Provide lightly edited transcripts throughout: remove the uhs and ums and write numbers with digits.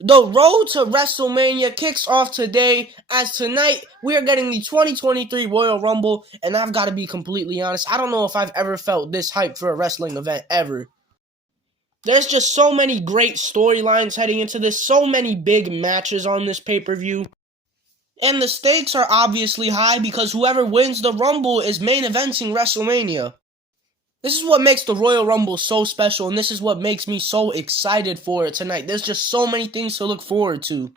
The road to WrestleMania kicks off today, as tonight we are getting the 2023 Royal Rumble, and I've got to be completely honest, I don't know if I've ever felt this hyped for a wrestling event ever. There's just so many great storylines heading into this, so many big matches on this pay-per-view, and the stakes are obviously high because whoever wins the Rumble is main eventing WrestleMania. This is what makes the Royal Rumble so special, and this is what makes me so excited for it tonight. There's just so many things to look forward to.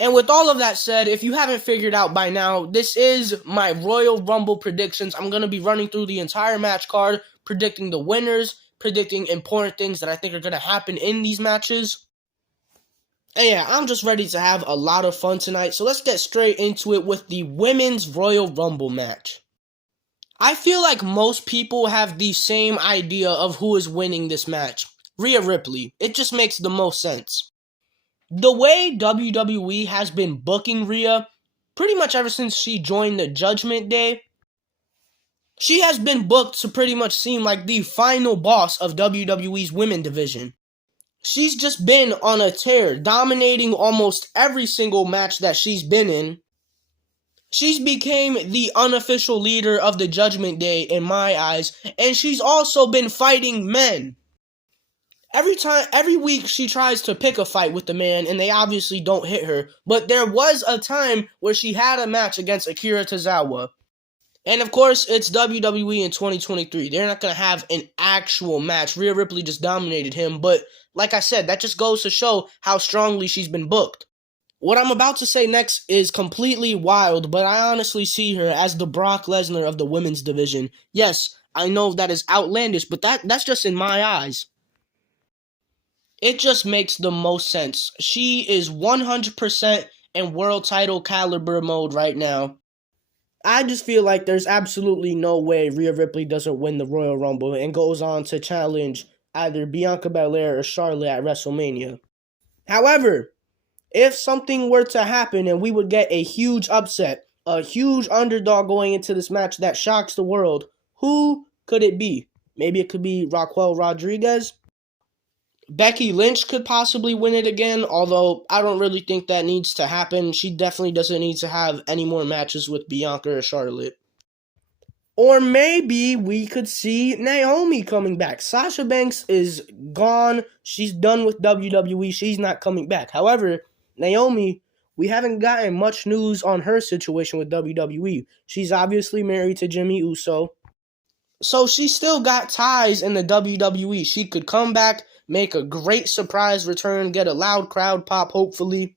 And with all of that said, if you haven't figured out by now, this is my Royal Rumble predictions. I'm going to be running through the entire match card, predicting the winners, predicting important things that I think are going to happen in these matches. And yeah, I'm just ready to have a lot of fun tonight, so let's get straight into it with the Women's Royal Rumble match. I feel like most people have the same idea of who is winning this match. Rhea Ripley. It just makes the most sense. The way WWE has been booking Rhea, pretty much ever since she joined the Judgment Day, she has been booked to pretty much seem like the final boss of WWE's women division. She's just been on a tear, dominating almost every single match that she's been in. She's became the unofficial leader of the Judgment Day in my eyes, and she's also been fighting men. Every week she tries to pick a fight with the man, and they obviously don't hit her, but there was a time where she had a match against Akira Tozawa. And of course, it's WWE in 2023. They're not going to have an actual match. Rhea Ripley just dominated him, but like I said, that just goes to show how strongly she's been booked. What I'm about to say next is completely wild, but I honestly see her as the Brock Lesnar of the women's division. Yes, I know that is outlandish, but that's just in my eyes. It just makes the most sense. She is 100% in world title caliber mode right now. I just feel like there's absolutely no way Rhea Ripley doesn't win the Royal Rumble and goes on to challenge either Bianca Belair or Charlotte at WrestleMania. However, if something were to happen and we would get a huge upset, a huge underdog going into this match that shocks the world, who could it be? Maybe it could be Raquel Rodriguez. Becky Lynch could possibly win it again, although I don't really think that needs to happen. She definitely doesn't need to have any more matches with Bianca or Charlotte. Or maybe we could see Naomi coming back. Sasha Banks is gone. She's done with WWE. She's not coming back. However, Naomi, we haven't gotten much news on her situation with WWE. She's obviously married to Jimmy Uso. So she still got ties in the WWE. She could come back, make a great surprise return, get a loud crowd pop, hopefully.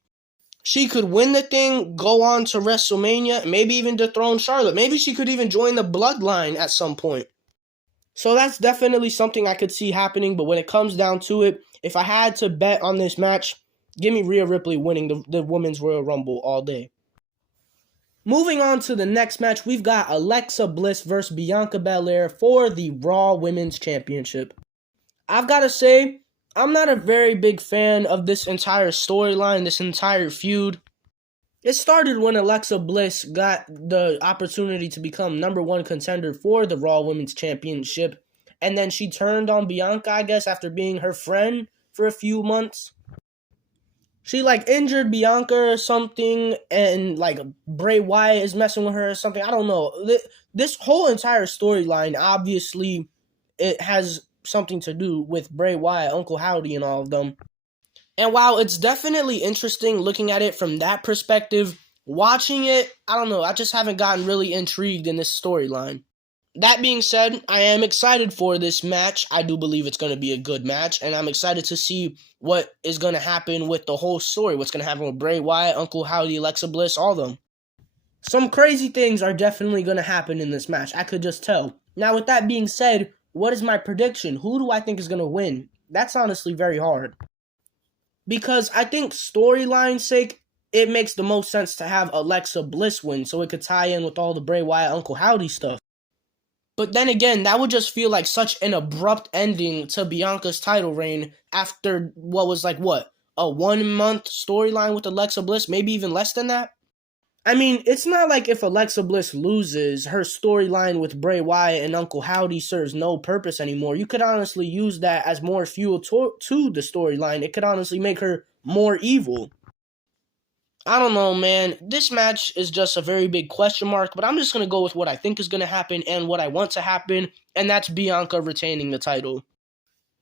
She could win the thing, go on to WrestleMania, maybe even dethrone Charlotte. Maybe she could even join the Bloodline at some point. So that's definitely something I could see happening, but when it comes down to it, if I had to bet on this match, give me Rhea Ripley winning the Women's Royal Rumble all day. Moving on to the next match, we've got Alexa Bliss versus Bianca Belair for the Raw Women's Championship. I've got to say, I'm not a very big fan of this entire storyline, this entire feud. It started when Alexa Bliss got the opportunity to become number one contender for the Raw Women's Championship, and then she turned on Bianca, I guess, after being her friend for a few months. She, injured Bianca or something, and, Bray Wyatt is messing with her or something. I don't know. This whole entire storyline, obviously, it has something to do with Bray Wyatt, Uncle Howdy, and all of them. And while it's definitely interesting looking at it from that perspective, watching it, I don't know, I just haven't gotten really intrigued in this storyline. That being said, I am excited for this match. I do believe it's going to be a good match, and I'm excited to see what is going to happen with the whole story, what's going to happen with Bray Wyatt, Uncle Howdy, Alexa Bliss, all of them. Some crazy things are definitely going to happen in this match, I could just tell. Now, with that being said, what is my prediction? Who do I think is going to win? That's honestly very hard. Because I think storyline's sake, it makes the most sense to have Alexa Bliss win so it could tie in with all the Bray Wyatt, Uncle Howdy stuff. But then again, that would just feel like such an abrupt ending to Bianca's title reign after what was a 1 month storyline with Alexa Bliss, maybe even less than that. I mean, it's not like if Alexa Bliss loses, her storyline with Bray Wyatt and Uncle Howdy serves no purpose anymore. You could honestly use that as more fuel to the storyline. It could honestly make her more evil. I don't know, man. This match is just a very big question mark, but I'm just going to go with what I think is going to happen and what I want to happen, and that's Bianca retaining the title.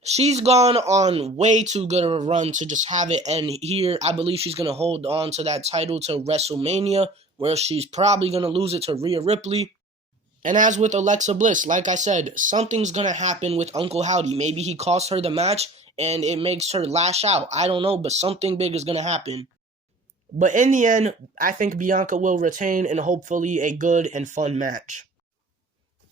She's gone on way too good of a run to just have it end here. I believe she's going to hold on to that title to WrestleMania, where she's probably going to lose it to Rhea Ripley. And as with Alexa Bliss, like I said, something's going to happen with Uncle Howdy. Maybe he costs her the match and it makes her lash out. I don't know, but something big is going to happen. But in the end, I think Bianca will retain and hopefully a good and fun match.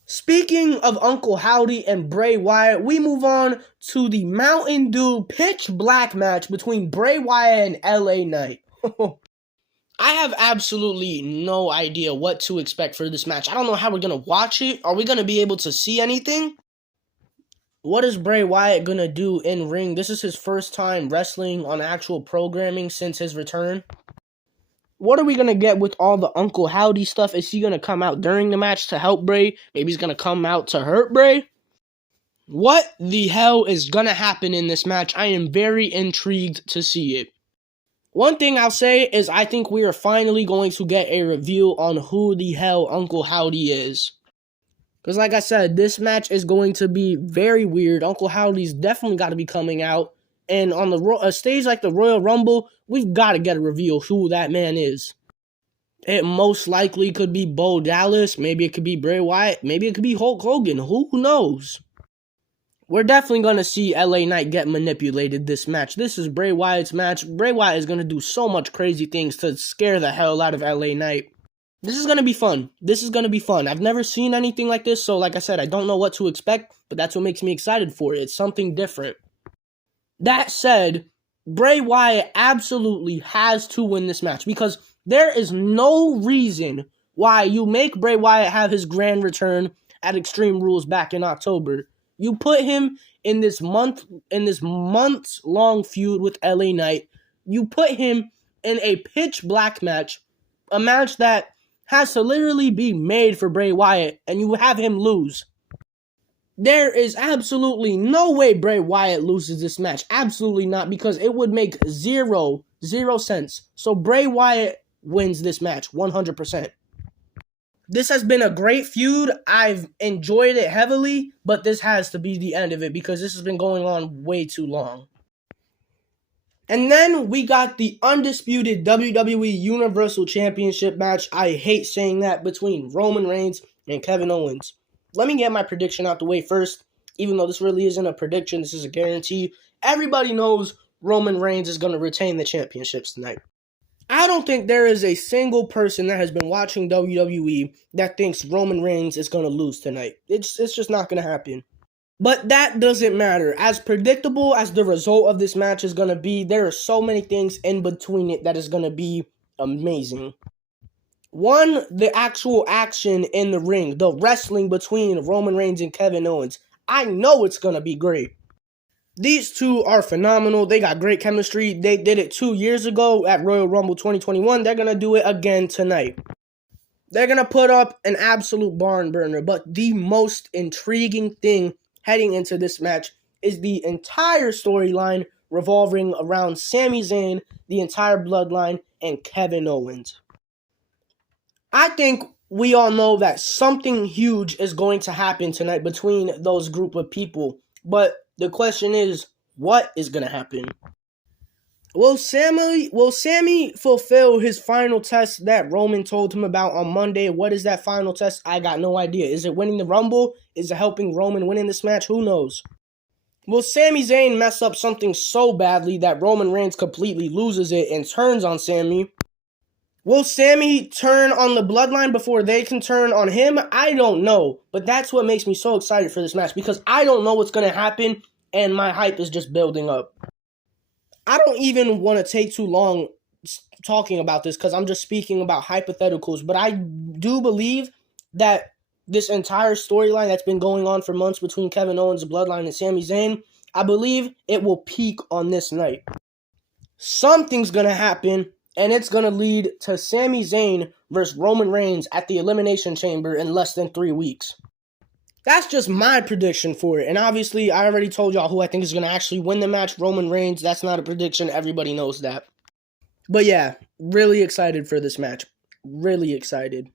Speaking of Uncle Howdy and Bray Wyatt, we move on to the Mountain Dew Pitch Black match between Bray Wyatt and LA Knight. I have absolutely no idea what to expect for this match. I don't know how we're going to watch it. Are we going to be able to see anything? What is Bray Wyatt going to do in ring? This is his first time wrestling on actual programming since his return. What are we going to get with all the Uncle Howdy stuff? Is he going to come out during the match to help Bray? Maybe he's going to come out to hurt Bray? What the hell is going to happen in this match? I am very intrigued to see it. One thing I'll say is I think we are finally going to get a reveal on who the hell Uncle Howdy is. Because like I said, this match is going to be very weird. Uncle Howdy's definitely got to be coming out. And on a stage like the Royal Rumble, we've got to get a reveal who that man is. It most likely could be Bo Dallas. Maybe it could be Bray Wyatt. Maybe it could be Hulk Hogan. Who knows? We're definitely going to see LA Knight get manipulated this match. This is Bray Wyatt's match. Bray Wyatt is going to do so much crazy things to scare the hell out of LA Knight. This is going to be fun. This is going to be fun. I've never seen anything like this, so like I said, I don't know what to expect, but that's what makes me excited for it. It's something different. That said, Bray Wyatt absolutely has to win this match because there is no reason why you make Bray Wyatt have his grand return at Extreme Rules back in October. You put him in this months-long feud with LA Knight. You put him in a pitch black match, a match that has to literally be made for Bray Wyatt, and you have him lose. There is absolutely no way Bray Wyatt loses this match. Absolutely not, because it would make zero sense. So Bray Wyatt wins this match 100%. This has been a great feud. I've enjoyed it heavily, but this has to be the end of it because this has been going on way too long. And then we got the undisputed WWE Universal Championship match. I hate saying that, between Roman Reigns and Kevin Owens. Let me get my prediction out the way first. Even though this really isn't a prediction, this is a guarantee. Everybody knows Roman Reigns is going to retain the championships tonight. I don't think there is a single person that has been watching WWE that thinks Roman Reigns is going to lose tonight. It's just not going to happen. But that doesn't matter. As predictable as the result of this match is going to be, there are so many things in between it that is going to be amazing. One, the actual action in the ring, the wrestling between Roman Reigns and Kevin Owens. I know it's going to be great. These two are phenomenal. They got great chemistry. They did it 2 years ago at Royal Rumble 2021. They're going to do it again tonight. They're going to put up an absolute barn burner. But the most intriguing thing heading into this match is the entire storyline revolving around Sami Zayn, the entire bloodline, and Kevin Owens. I think we all know that something huge is going to happen tonight between those group of people. But the question is, what is going to happen? Will Sami fulfill his final test that Roman told him about on Monday? What is that final test? I got no idea. Is it winning the Rumble? Is it helping Roman win in this match? Who knows? Will Sami Zayn mess up something so badly that Roman Reigns completely loses it and turns on Sami? Will Sami turn on the bloodline before they can turn on him? I don't know. But that's what makes me so excited for this match, because I don't know what's going to happen and my hype is just building up. I don't even want to take too long talking about this because I'm just speaking about hypotheticals. But I do believe that this entire storyline that's been going on for months between Kevin Owens' bloodline and Sami Zayn, I believe it will peak on this night. Something's going to happen. And it's going to lead to Sami Zayn versus Roman Reigns at the Elimination Chamber in less than 3 weeks. That's just my prediction for it. And obviously, I already told y'all who I think is going to actually win the match, Roman Reigns. That's not a prediction. Everybody knows that. But yeah, really excited for this match. Really excited.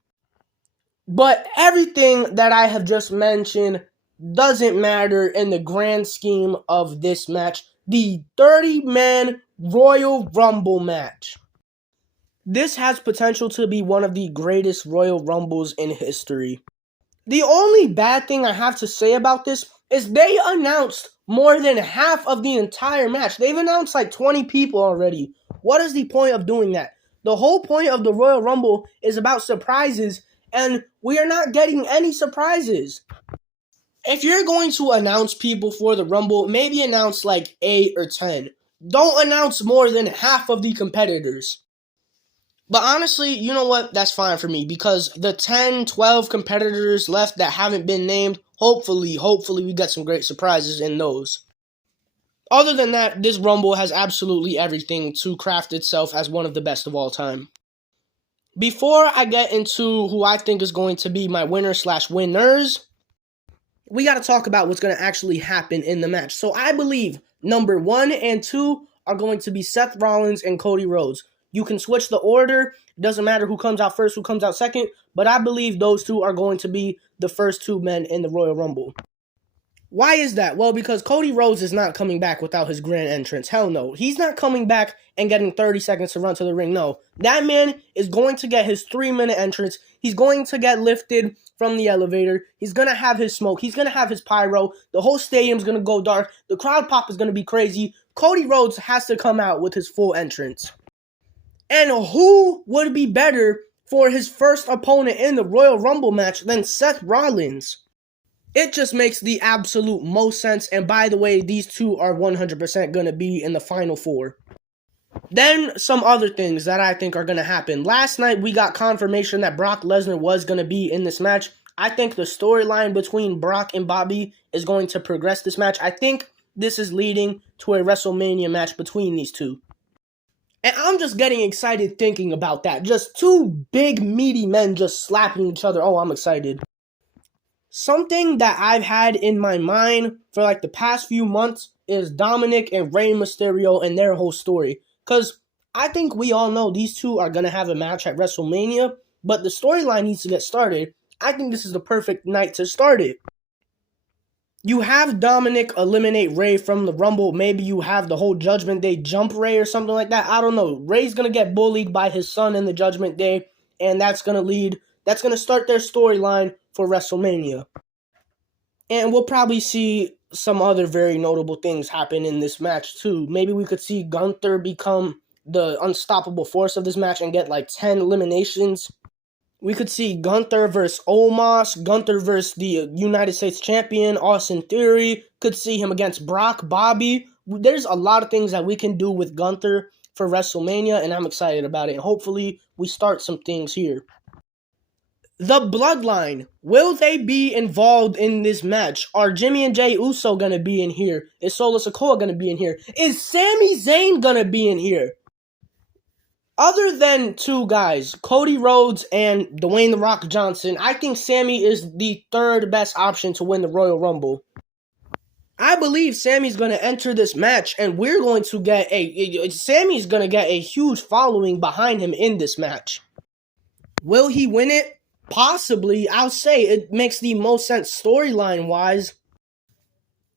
But everything that I have just mentioned doesn't matter in the grand scheme of this match. The 30-man Royal Rumble match. This has potential to be one of the greatest Royal Rumbles in history. The only bad thing I have to say about this is they announced more than half of the entire match. They've announced like 20 people already. What is the point of doing that? The whole point of the Royal Rumble is about surprises, and we are not getting any surprises. If you're going to announce people for the Rumble, maybe announce like 8 or 10. Don't announce more than half of the competitors. But honestly, you know what? That's fine for me because the 10, 12 competitors left that haven't been named, hopefully we get some great surprises in those. Other than that, this Rumble has absolutely everything to craft itself as one of the best of all time. Before I get into who I think is going to be my winner/winners, we got to talk about what's going to actually happen in the match. So I believe number 1 and 2 are going to be Seth Rollins and Cody Rhodes. You can switch the order. It doesn't matter who comes out first, who comes out second. But I believe those two are going to be the first 2 men in the Royal Rumble. Why is that? Well, because Cody Rhodes is not coming back without his grand entrance. Hell no. He's not coming back and getting 30 seconds to run to the ring. No. That man is going to get his 3-minute entrance. He's going to get lifted from the elevator. He's going to have his smoke. He's going to have his pyro. The whole stadium's going to go dark. The crowd pop is going to be crazy. Cody Rhodes has to come out with his full entrance. And who would be better for his first opponent in the Royal Rumble match than Seth Rollins? It just makes the absolute most sense. And by the way, these two are 100% going to be in the Final 4. Then some other things that I think are going to happen. Last night, we got confirmation that Brock Lesnar was going to be in this match. I think the storyline between Brock and Bobby is going to progress this match. I think this is leading to a WrestleMania match between these two. And I'm just getting excited thinking about that. Just 2 big, meaty men just slapping each other. Oh, I'm excited. Something that I've had in my mind for like the past few months is Dominic and Rey Mysterio and their whole story. Because I think we all know these two are going to have a match at WrestleMania, but the storyline needs to get started. I think this is the perfect night to start it. You have Dominic eliminate Rey from the Rumble. Maybe you have the whole Judgment Day jump Rey or something like that. I don't know. Rey's going to get bullied by his son in the Judgment Day, and that's going to start their storyline for WrestleMania. And we'll probably see some other very notable things happen in this match too. Maybe we could see Gunther become the unstoppable force of this match and get like 10 eliminations. We could see Gunther versus Omos, Gunther versus the United States champion, Austin Theory. Could see him against Brock, Bobby. There's a lot of things that we can do with Gunther for WrestleMania, and I'm excited about it. Hopefully, we start some things here. The Bloodline. Will they be involved in this match? Are Jimmy and Jey Uso going to be in here? Is Solo Sikoa going to be in here? Is Sami Zayn going to be in here? Other than 2 guys, Cody Rhodes and Dwayne "The Rock" Johnson, I think Sami is the 3rd best option to win the Royal Rumble. I believe Sami's going to enter this match, and we're going to get Sami's going to get a huge following behind him in this match. Will he win it? Possibly. I'll say it makes the most sense storyline-wise.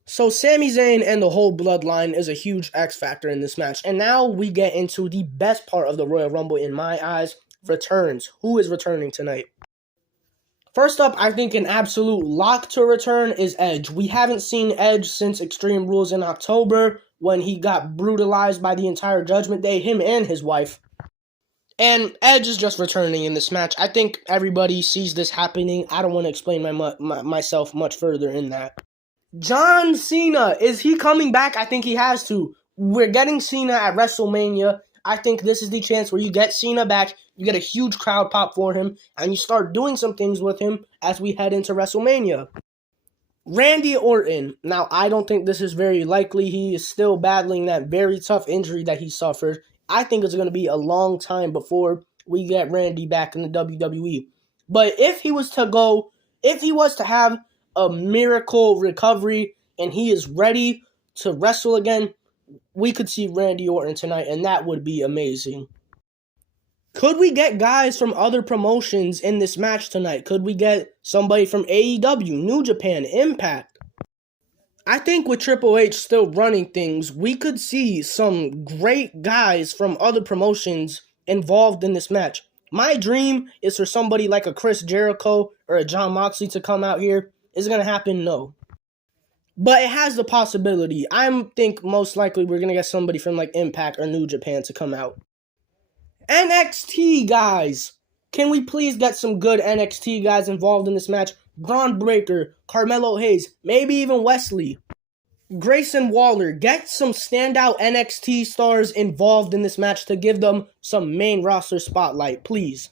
So Sami Zayn and the whole Bloodline is a huge X factor in this match. And now we get into the best part of the Royal Rumble in my eyes, returns. Who is returning tonight? First up, I think an absolute lock to return is Edge. We haven't seen Edge since Extreme Rules in October when he got brutalized by the entire Judgment Day, him and his wife. And Edge is just returning in this match. I think everybody sees this happening. I don't want to explain myself much further in that. John Cena, is he coming back? I think he has to. We're getting Cena at WrestleMania. I think this is the chance where you get Cena back, you get a huge crowd pop for him, and you start doing some things with him as we head into WrestleMania. Randy Orton. Now, I don't think this is very likely. He is still battling that very tough injury that he suffered. I think it's going to be a long time before we get Randy back in the WWE. But if he was to have a miracle recovery and he is ready to wrestle again, we could see Randy Orton tonight, and that would be amazing. Could we get guys from other promotions in this match tonight? Could we get somebody from AEW, New Japan, Impact? I think with Triple H still running things, we could see some great guys from other promotions involved in this match. My dream is for somebody like a Chris Jericho or a Jon Moxley to come out here. Is it going to happen? No. But it has the possibility. I think most likely we're going to get somebody from like Impact or New Japan to come out. NXT guys. Can we please get some good NXT guys involved in this match? Braun Breaker, Carmelo Hayes, maybe even Wesley. Grayson Waller. Get some standout NXT stars involved in this match to give them some main roster spotlight, please.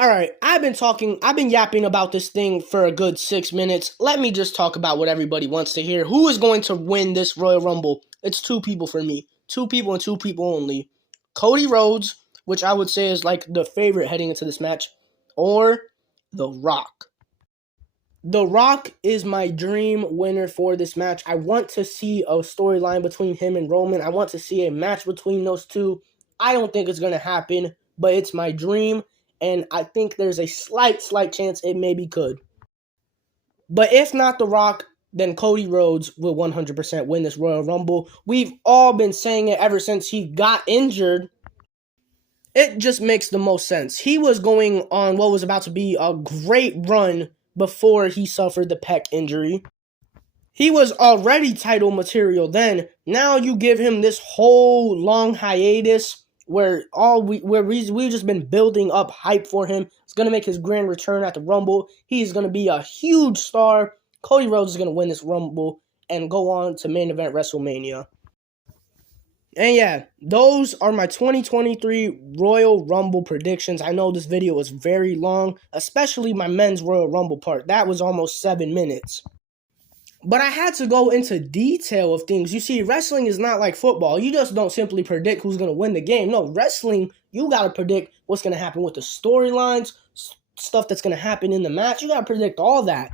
Alright, I've been yapping about this thing for a good 6 minutes. Let me just talk about what everybody wants to hear. Who is going to win this Royal Rumble? It's 2 people for me. 2 people and 2 people only. Cody Rhodes, which I would say is like the favorite heading into this match, or The Rock. The Rock is my dream winner for this match. I want to see a storyline between him and Roman. I want to see a match between those two. I don't think it's going to happen, but it's my dream. And I think there's a slight chance it maybe could. But if not The Rock, then Cody Rhodes will 100% win this Royal Rumble. We've all been saying it ever since he got injured. It just makes the most sense. He was going on what was about to be a great run before he suffered the pec injury. He was already title material then. Now you give him this whole long hiatus where we've just been building up hype for him. It's going to make his grand return at the Rumble. He's going to be a huge star. Cody Rhodes is going to win this Rumble and go on to main event WrestleMania. And yeah, those are my 2023 Royal Rumble predictions. I know this video was very long, especially my men's Royal Rumble part. That was almost 7 minutes. But I had to go into detail of things. You see, wrestling is not like football. You just don't simply predict who's going to win the game. No, wrestling, you got to predict what's going to happen with the storylines, stuff that's going to happen in the match. You got to predict all that.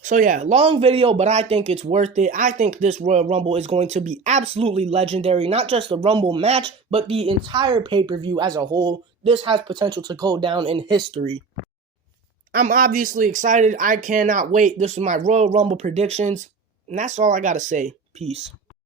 So yeah, long video, but I think it's worth it. I think this Royal Rumble is going to be absolutely legendary. Not just the Rumble match, but the entire pay-per-view as a whole. This has potential to go down in history. I'm obviously excited. I cannot wait. This is my Royal Rumble predictions. And that's all I got to say. Peace.